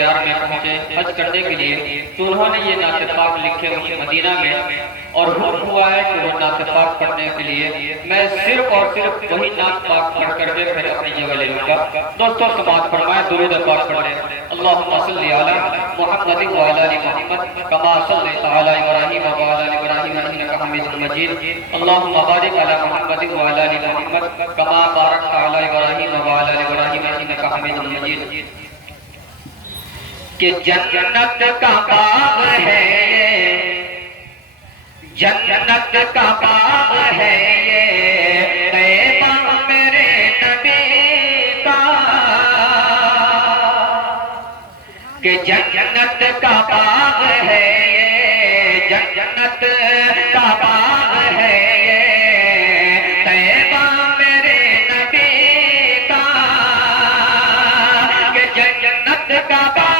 یار میں پہنچے حج کرنے کے لیے تو انہوں نے یہ نعت پاک لکھے ہوئے مدینہ میں اور حکم ہوا ہے کہ وہ نعت پاک پڑھنے کے لیے میں صرف اور صرف وہی نعت پاک پڑھ کر کے پھر اپنی جگہ لے لوں گا۔ دوستوں سماعت فرمائیں، درود پاک پڑھ لیں۔ اللہم صلی علی محمد وعلی آل محمد کما صلیت علی ابراہیم وعلی آل ابراہیم انک حمید مجید۔ اللہم بارک علی محمد وعلی آل محمد کما بارکت علی ابراہیم وعلی آل ابراہیم انک حمید مجید۔ کہ جنت کا باغ ہے یہ، جنت کا باغ ہے یہ، طیبہ میرے نبی کا، کہ جنت کا باغ ہے یہ، جنت کا باغ ہے یہ، طیبہ میرے نبی کا، کہ جنت کا باغ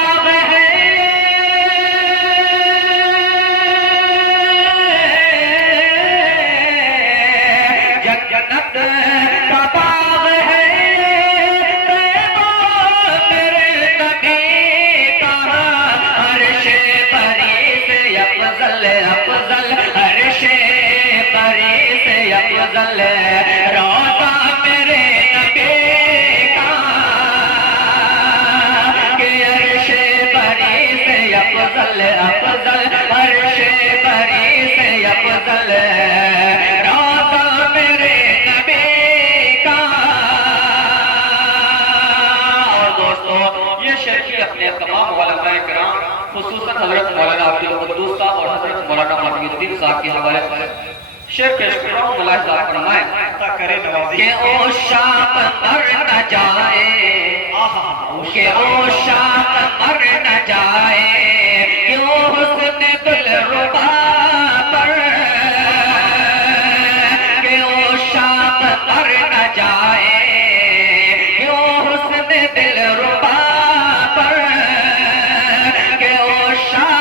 روضہ میرے نبی کا، کہ عرش بری سے افضل افضل، عرش بری سے افضل روضہ میرے نبی کا۔ اور دوستو یہ شیخی اپنے تمام علماء کرام خصوصاً حضرت مولانا عبدالقدوس صاحب اور حضرت مولانا محی الدین صاحب کے حوالے پر شیخ پیش کر رہا ہوں، ملاحظہ فرمائیں کہ او شام مر نہ جائے، کہ او شام مر نہ جائے، کیوں حسن دل ربا پر، کہ او شام مر نہ جائے، کیوں حسن دل ربا پر، کہ او شام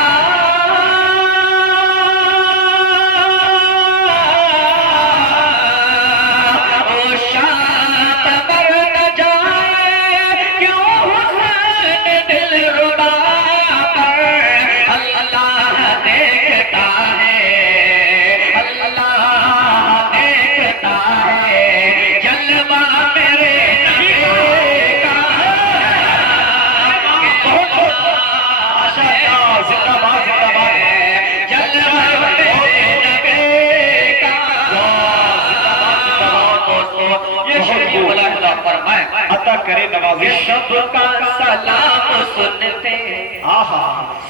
عطا کرے نوازش۔ سب کا سلام سنتے،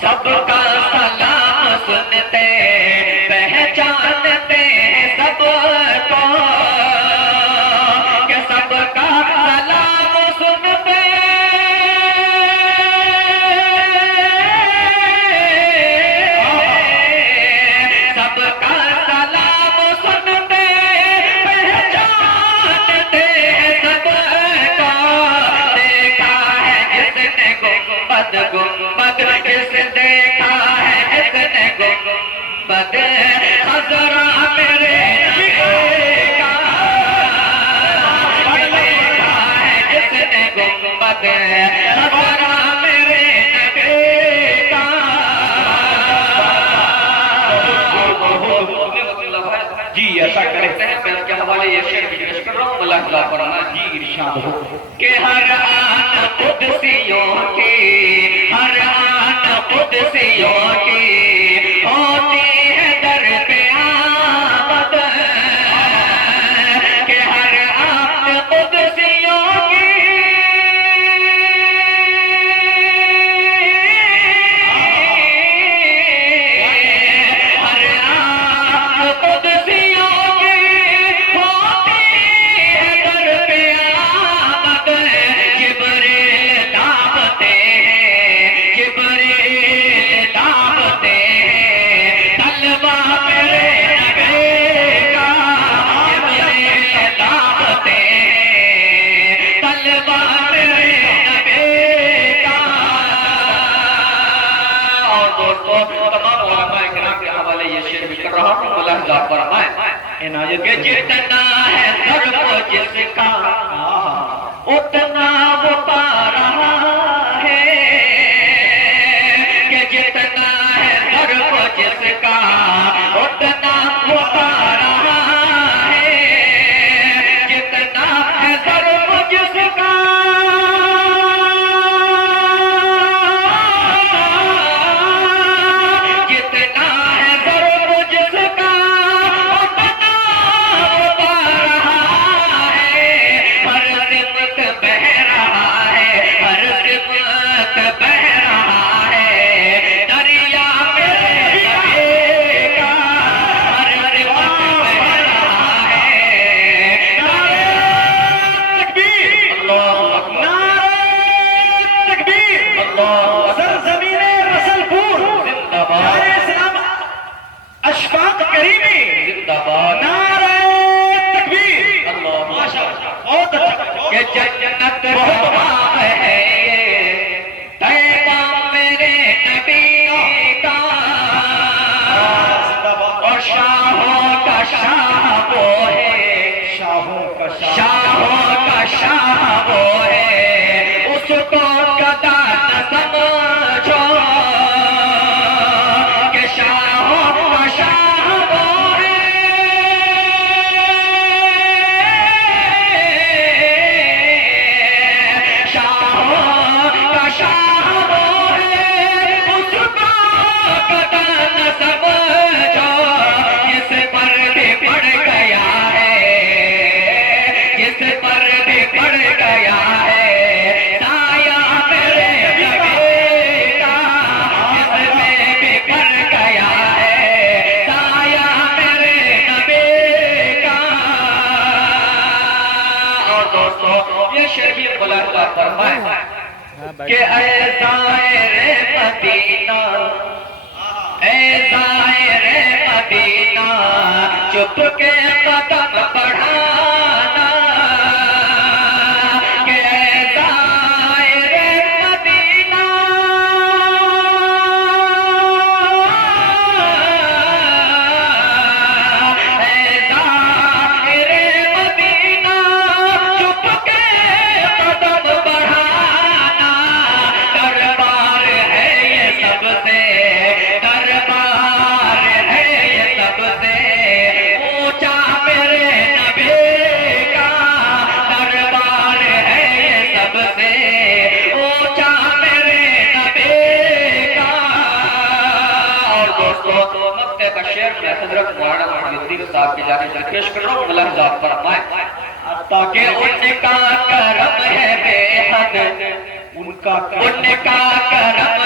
سب کا سلام سنتے، پہچانتے سب کو، کہ سب کا سلام سنتے، سب کا سلام سنتے، پہچانتے سب کو، دیکھا ہے جس نے گنبد گنبد، جس دیکھا ہے جس نے گنبد خضرا میرے نبی کا، دیکھا ہے جس نے گنبد خضرا میرے نبی کا۔ جی ایسا کرتے ہیں، میں اس کے حوالے یہ شعر پیش کر رہا ہوں، ملاحظہ فرمائیں۔ جی ارشاد ہو کہ ہر آن قدسیوں کی، ہر آن قدسیوں کی ہوتی ہے در پہ آمد، کہ ہر آن قدسیوں کی، ہر آن قدسیوں ملاحظہ فرمائیں کہ جتنا ہے ضرب جس کا اتنا وہ پا رہا ہے، جس کا اتنا وہ پا رہا ہے، جتنا ہے ضرب جس کا جتنا ہے ضرب جس کا اتنا وہ پا رہا ہے، ہر سمت بہ رہا ہے، ہر سمت بہ رہا ہے، دریا میرے نبی کا ہر سمت بہ رہا ہے۔ نعرہ تکبیر، اللہ اکبر، نعرہ تکبیر، اللہ سرزمین رسل پور، زندہ باد، نعرہ اسلام اشفاق کریمی، زندہ باد، نعرہ تکبیر، اللہ ماشاءاللہ۔ بہت اچھا کہ جنت بہت ہے طیبہ میرے نبی کا، اور شاہوں کا شاہ وہ ہے، شاہوں کا شاہ، شاہوں کا شاہ وہ ہے، اس کو گدا نہ سمجھو کہ شاہوں کا شاہ وہ ہے، شاہوں کا شاہ وہ ہے، اس کو گدا نہ سمجھو، جس پر بھی پڑ گیا ہے، جس پر بھی پڑ گیا ہے سایہ میرے نبی کا، جس میں بھی پڑ گیا ہے سایہ میرے نبی کا۔ اور دوستو یہ شریف ملاحظہ فرمائے کہ اے زائر مدینہ، اے زائر مدینہ، چپ کے قدم بڑھانا، کہ اے زائر مدینہ، اے زائر مدینہ، چپ کے قدم بڑھانا، دربار ہے یہ سب سے، دربار ہے یہ سب سے اونچا میرے نبی کا، دربار ہے یہ سب سے اونچا میرے نبی کا۔ اور دوستو مکتے کا شعر میں حضرت مولانا محی الدین صاحب کی جانب سے پیش کر رہا ہوں، ملاحظہ فرمائیں کہ ان کا کرم ہے بے حد، ان کا ان کا کرم